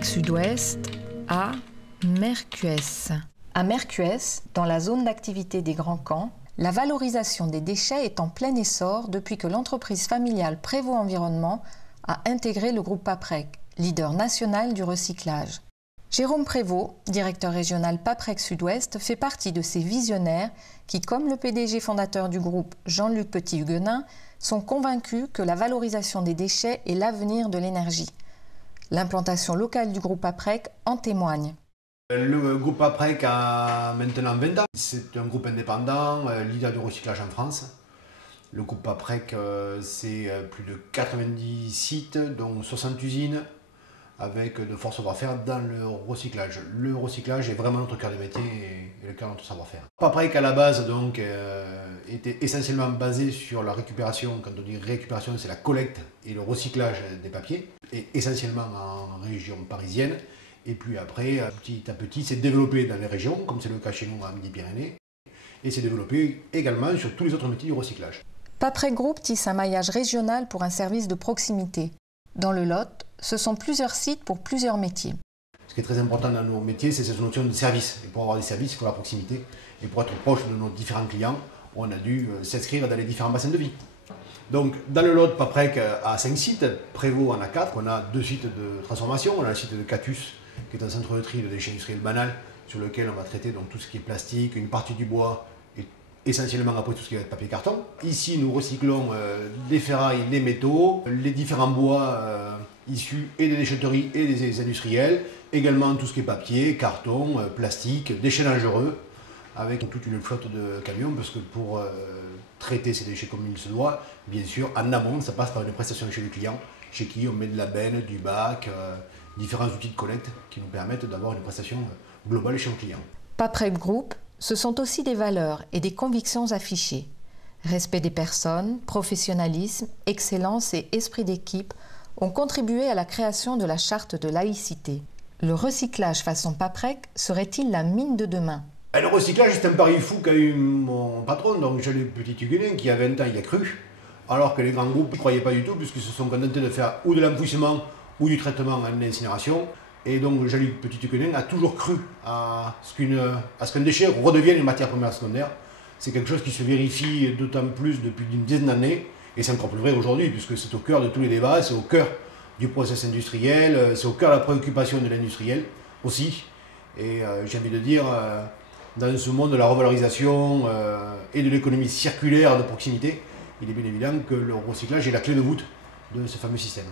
Paprec Sud-Ouest à Mercuès. À Mercuès, dans la zone d'activité des Grands Camps, la valorisation des déchets est en plein essor depuis que l'entreprise familiale Prévost Environnement a intégré le groupe Paprec, leader national du recyclage. Jérôme Prévost, directeur régional Paprec Sud-Ouest, fait partie de ces visionnaires qui, comme le PDG fondateur du groupe Jean-Luc Petit-Huguenin, sont convaincus que la valorisation des déchets est l'avenir de l'énergie. L'implantation locale du groupe Paprec en témoigne. Le groupe Paprec a maintenant 20 ans. C'est un groupe indépendant, leader du recyclage en France. Le groupe Paprec, c'est plus de 90 sites, dont 60 usines, avec de forts savoir-faire dans le recyclage. Le recyclage est vraiment notre cœur de métier et le cœur de notre savoir-faire. Paprec, à la base, donc, était essentiellement basé sur la récupération. Quand on dit récupération, c'est la collecte et le recyclage des papiers, et essentiellement en région parisienne. Et puis après, petit à petit, c'est développé dans les régions, comme c'est le cas chez nous à Midi-Pyrénées, et c'est développé également sur tous les autres métiers du recyclage. Paprec Group tisse un maillage régional pour un service de proximité. Dans le Lot, ce sont plusieurs sites pour plusieurs métiers. Ce qui est très important dans nos métiers, c'est cette notion de service. Et pour avoir des services, il faut la proximité. Et pour être proche de nos différents clients, on a dû s'inscrire dans les différents bassins de vie. Donc, dans le Lot, Paprec a 5 sites, Prévost en a 4. On a 2 sites de transformation. On a le site de Catus, qui est un centre de tri de déchets industriels banals, sur lequel on va traiter donc, tout ce qui est plastique, une partie du bois, et essentiellement après tout ce qui va être papier carton. Ici, nous recyclons les ferrailles, les métaux, les différents bois issus et des déchetteries et des industriels, également tout ce qui est papier, carton, plastique, déchets dangereux, avec toute une flotte de camions, parce que pour traiter ces déchets comme il se doit, bien sûr, en amont, ça passe par une prestation chez le client, chez qui on met de la benne, du bac, différents outils de collecte qui nous permettent d'avoir une prestation globale chez le client. Paprec Group, ce sont aussi des valeurs et des convictions affichées. Respect des personnes, professionnalisme, excellence et esprit d'équipe ont contribué à la création de la charte de laïcité. Le recyclage façon Paprec serait-il la mine de demain? Le recyclage, c'est un pari fou qu'a eu mon patron, donc Jean-Luc Petit-Huguenin, qui a 20 ans, il y a cru, alors que les grands groupes ne croyaient pas du tout, puisqu'ils se sont contentés de faire ou de l'enfouissement ou du traitement en incinération. Et donc Jean-Luc Petit-Huguenin a toujours cru à ce qu'un déchet redevienne une matière première secondaire. C'est quelque chose qui se vérifie d'autant plus depuis une dizaine d'années, et c'est encore plus vrai aujourd'hui, puisque c'est au cœur de tous les débats, c'est au cœur du process industriel, c'est au cœur de la préoccupation de l'industriel aussi. Et j'ai envie de dire, dans ce monde de la revalorisation et de l'économie circulaire de proximité, il est bien évident que le recyclage est la clé de voûte de ce fameux système.